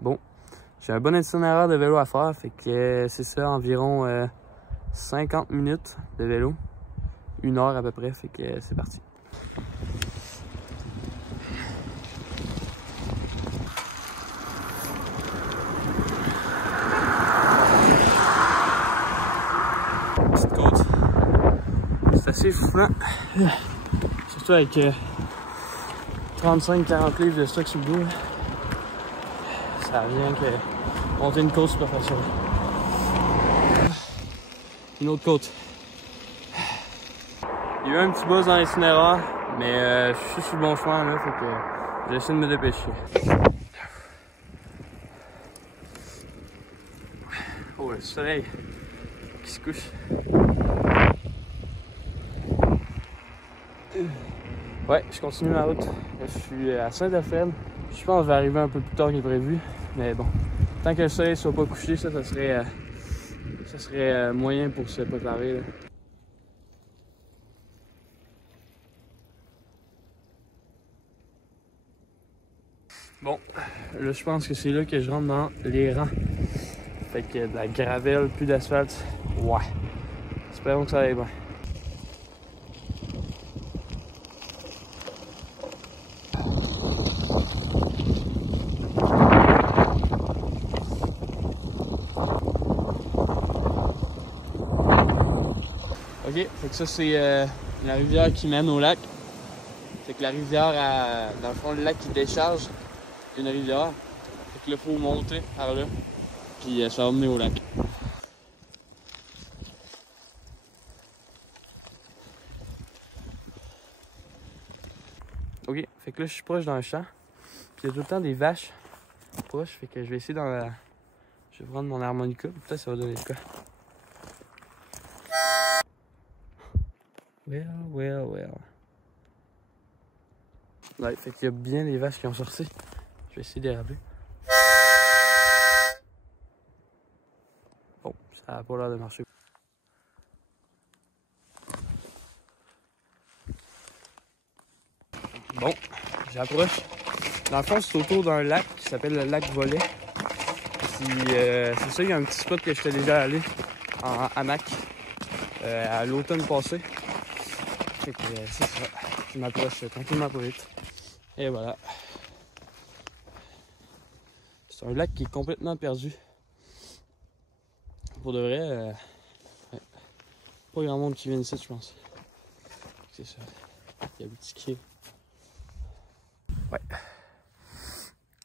Bon, j'ai un bon itinéraire de vélo à faire, fait que c'est ça, environ 50 minutes de vélo. 1 heure à peu près, fait que c'est parti. Petite côte. C'est assez foulant. Surtout avec 35-40 livres de stock sur le dos. Ça revient que monter une côte, c'est pas facile. Une autre côte. Il y a eu un petit buzz dans l'itinéraire, mais je suis sur le bon chemin là, fait que j'essaie de me dépêcher. Oh, le soleil qui se couche. Ouais, je continue ma route. Je suis à Saint-Alfred. Je pense que je vais arriver un peu plus tard que prévu, mais bon, tant que le soleil ne soit pas couché, ça serait moyen pour se préparer là. Bon, là je pense que c'est là que je rentre dans les rangs. Fait que de la gravelle, plus d'asphalte. Ouais. Espérons que ça aille bien. Ok, fait que ça c'est la rivière qui mène au lac. Fait que la rivière, dans le fond, le lac qui décharge une rivière. Fait que là, il faut monter par là, puis ça va mener au lac. Ok, fait que là, je suis proche d'un champ, puis il y a tout le temps des vaches proches, fait que je vais essayer dans la... Je vais prendre mon harmonica, peut-être ça va donner le cas. Well. Ouais, fait qu'il y a bien des vaches qui ont sorti. Je vais essayer de les rappeler. Bon, ça n'a pas l'air de marcher. Bon, j'approche. Dans le fond, c'est autour d'un lac qui s'appelle le lac Volet. Puis c'est ça, il y a un petit spot que j'étais déjà allé en hamac à l'automne passé. Fait que c'est ça. Je m'approche tranquillement pas vite. Et voilà. C'est un lac qui est complètement perdu. Pour de vrai, ouais. Pas grand monde qui vient ici, je pense. C'est ça. Il y a un petit quai. Ouais.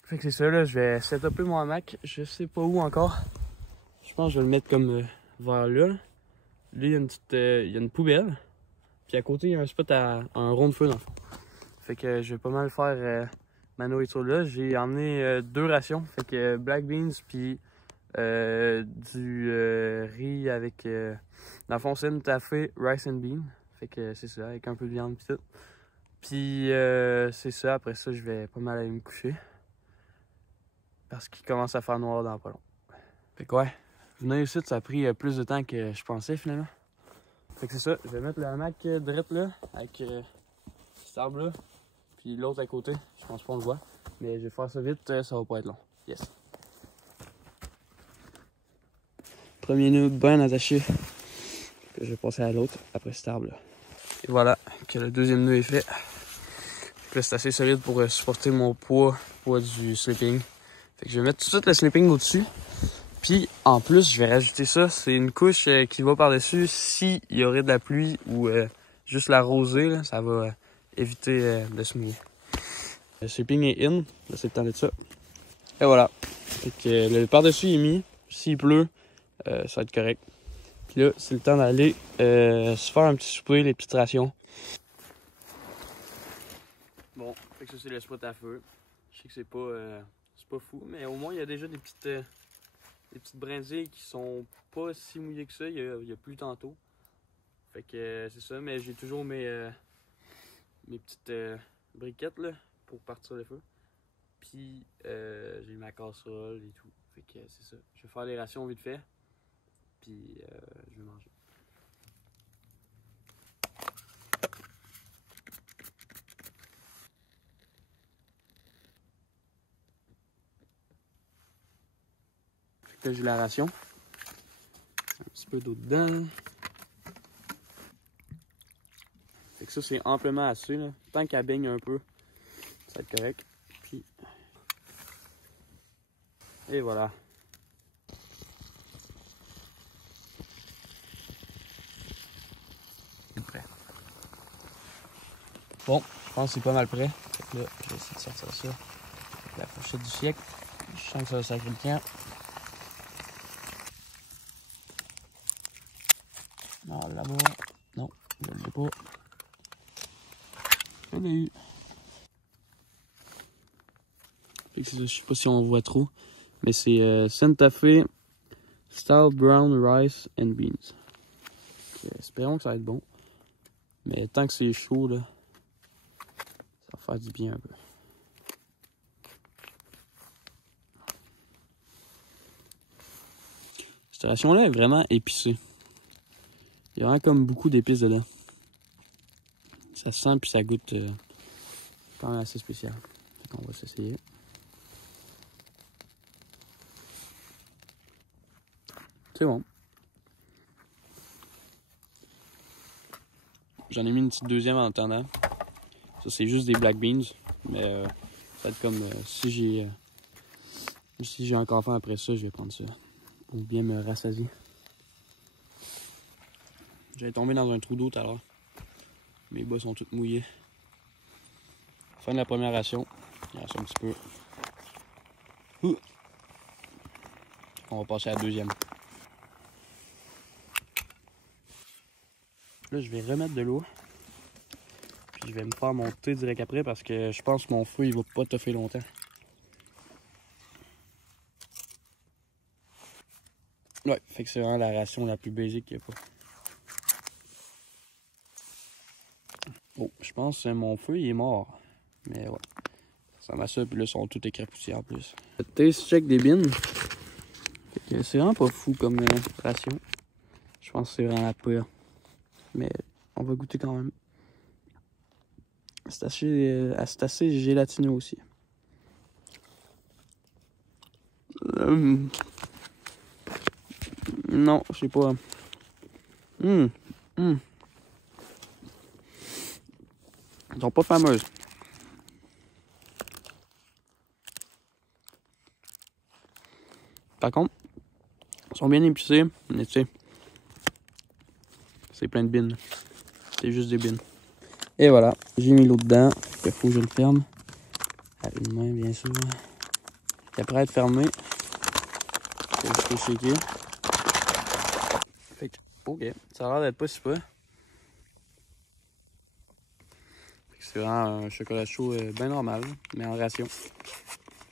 Fait que c'est ça, là, je vais setuper mon hamac. Je sais pas où encore. Je pense que je vais le mettre comme vers là. Là, il y a une petite, il y a une poubelle. Puis à côté, il y a un spot à un rond de feu dans le fond. Fait que je vais pas mal faire ma nourriture là. J'ai emmené 2 rations. Fait que black beans puis du riz avec dans le fond c'est une taffé rice and bean. Fait que c'est ça, avec un peu de viande pis tout. Puis c'est ça, après ça je vais pas mal aller me coucher. Parce qu'il commence à faire noir dans pas long. Fait que ouais, venir ici ça a pris plus de temps que je pensais finalement. Fait que c'est ça, je vais mettre le hamac direct là, avec cet arbre là. Puis l'autre à côté, je pense pas qu'on le voit. Mais je vais faire ça vite, ça va pas être long. Yes. Premier nœud bien attaché. Que je vais passer à l'autre après cet arbre là. Et voilà, que le deuxième nœud est fait. Là c'est assez solide pour supporter mon poids du sleeping. Fait que je vais mettre tout de suite le sleeping au-dessus. Puis en plus, je vais rajouter ça. C'est une couche qui va par-dessus s'il y aurait de la pluie ou juste la rosée. Là, ça va éviter de se mouiller. Le sleeping est in. Là, c'est le temps de ça. Et voilà. Fait que le par-dessus est mis. S'il pleut, ça va être correct. Puis là, c'est le temps d'aller se faire un petit souper, les petites rations. Bon, fait que ça c'est le spot à feu. Je sais que c'est pas fou, mais au moins il y a déjà des petites brindilles qui sont pas si mouillées que ça. Il y a plus tantôt. Fait que c'est ça, mais j'ai toujours mes petites briquettes là, pour partir le feu. Puis j'ai ma casserole et tout. Fait que c'est ça. Je vais faire les rations vite fait. Puis je vais manger. Là, j'ai la ration. Un petit peu d'eau dedans. Fait que ça, c'est amplement assez, là. Tant qu'elle baigne un peu, ça va être correct. Puis... Et voilà. C'est prêt. Bon, je pense que c'est pas mal prêt. Fait que là, je vais essayer de sortir ça. La fourchette du siècle. Je sens que ça va sacrer le camp. Non, là-bas. Non, je ne l'ai pas. Je l'ai eu. Je sais pas si on voit trop. Mais c'est Santa Fe Style Brown Rice and Beans. Espérons que ça va être bon. Mais tant que c'est chaud, là, ça va faire du bien un peu. Cette ration-là est vraiment épicée. Il y a vraiment comme beaucoup d'épices dedans. Ça sent puis ça goûte quand même assez spécial. Fait qu'on va s'essayer. C'est bon. J'en ai mis une petite deuxième en attendant. Ça, c'est juste des black beans. Mais ça va être comme si j'ai encore faim après ça, je vais prendre ça. Pour bien me rassasier. J'avais tombé dans un trou d'eau tout à l'heure. Mes bas sont tous mouillés. Fin de la première ration. Il reste un petit peu. On va passer à la deuxième. Là, je vais remettre de l'eau. Puis je vais me faire mon thé direct après parce que je pense que mon feu, il va pas toffer longtemps. Ouais, fait que c'est vraiment la ration la plus basique qu'il n'y a pas. Oh, je pense que mon feu, il est mort. Mais ouais. Ça m'a ça, puis là, ils sont tous écrapoutis en plus. Le taste check des bines. Fait que c'est vraiment pas fou comme ration. Je pense que c'est vraiment la pire. Mais on va goûter quand même. C'est assez gélatineux aussi. Non, je sais pas. Elles sont pas fameuses. Par contre, elles sont bien épicées, mais tu sais, c'est plein de bines. C'est juste des bines. Et voilà, j'ai mis l'eau dedans. Il faut que je le ferme. Avec une main, bien sûr. Et après être fermé, je vais juste shaker. Fait que, ok, ça a l'air d'être pas si peu. C'est vraiment un chocolat chaud bien normal, mais en ration.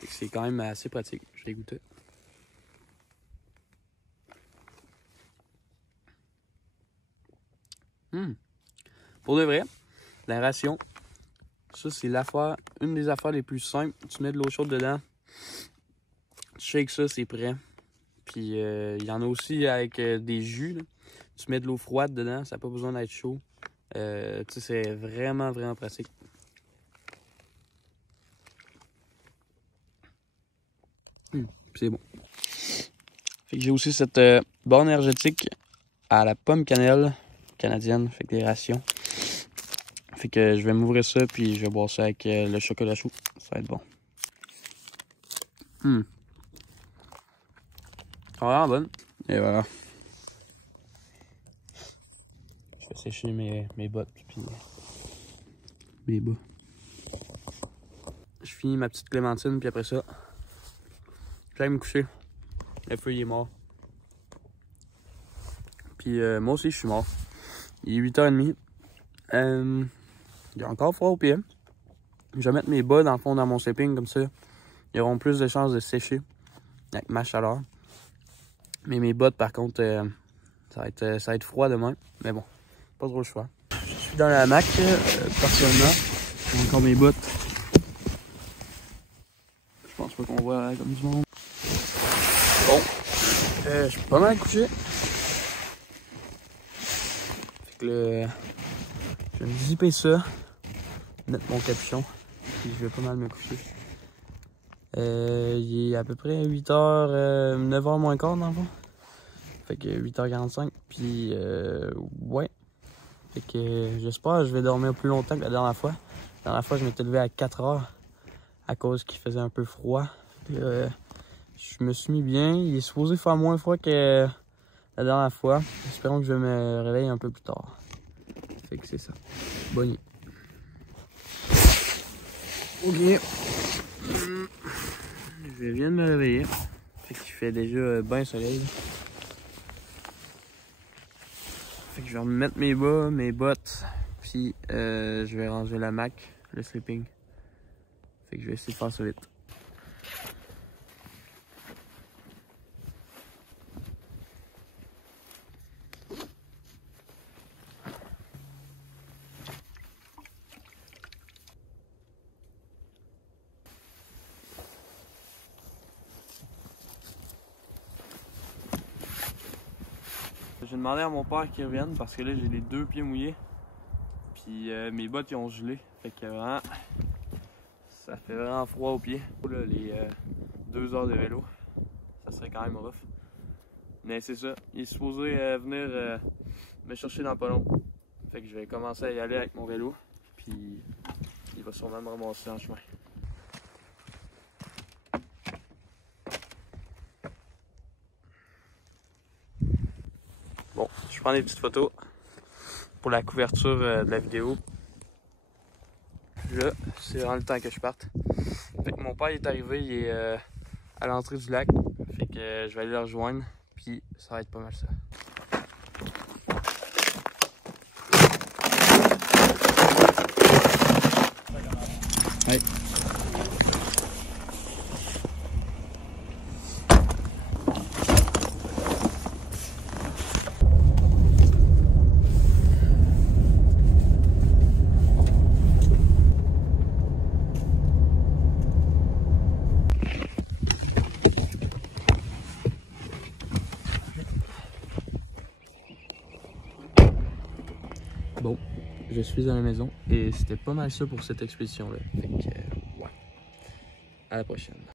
C'est quand même assez pratique. Je l'ai goûté. Pour de vrai, la ration, ça c'est l'affaire, une des affaires les plus simples. Tu mets de l'eau chaude dedans, tu shakes ça, c'est prêt. Puis il y en a aussi avec des jus. Là. Tu mets de l'eau froide dedans, ça n'a pas besoin d'être chaud. Tu sais, c'est vraiment, vraiment pratique. C'est bon. Fait que j'ai aussi cette barre énergétique à la pomme cannelle canadienne, fait que des rations. Fait que je vais m'ouvrir ça puis je vais boire ça avec le chocolat chaud. Ça va être bon. Vraiment bonne. Et voilà. Je vais sécher mes bottes puis mes bas. Je finis ma petite clémentine puis après ça, j'aille me coucher. Le feu il est mort. Puis moi aussi je suis mort. Il est 8h30. Il y a encore froid aux pieds. Je vais mettre mes bas dans le fond dans mon sleeping comme ça. Ils auront plus de chances de sécher avec ma chaleur. Mais mes bottes par contre, ça va être froid demain. Mais bon, pas trop le choix. Je suis dans la hamac partiellement. J'ai encore mes bottes. Je pense pas qu'on voit comme du monde. Bon, je suis pas mal couché. Fait que là, je vais me zipper ça, mettre mon capuchon, puis je vais pas mal me coucher. Il est à peu près 8h, 9h moins quart dans le fond. Fait que 8h45. Puis ouais. Fait que j'espère que je vais dormir plus longtemps que la dernière fois. La dernière fois, je m'étais levé à 4h à cause qu'il faisait un peu froid. Puis, je me suis mis bien. Il est supposé faire moins froid que la dernière fois. Espérons que je me réveille un peu plus tard. Fait que c'est ça. Bonne nuit. Ok. Je viens de me réveiller. Fait qu'il fait déjà bien soleil. Fait que je vais remettre mes bas, mes bottes. Puis je vais ranger la Mac, le sleeping. Fait que je vais essayer de faire ça vite. J'ai demandé à mon père qu'il revienne parce que là j'ai les 2 pieds mouillés. Puis mes bottes ils ont gelé. Fait que vraiment, ça fait vraiment froid aux pieds. Là, les 2 heures de vélo, ça serait quand même rough. Mais c'est ça, il est supposé venir me chercher dans pas long. Fait que je vais commencer à y aller avec mon vélo. Puis il va sûrement me ramasser en chemin. Bon, je prends des petites photos pour la couverture de la vidéo. Là, c'est vraiment le temps que je parte. Fait que mon père est arrivé, il est à l'entrée du lac. Fait que je vais aller le rejoindre, puis ça va être pas mal ça. Ouais. Bon, je suis à la maison et c'était pas mal ça pour cette expédition-là. Fait que, ouais. À la prochaine.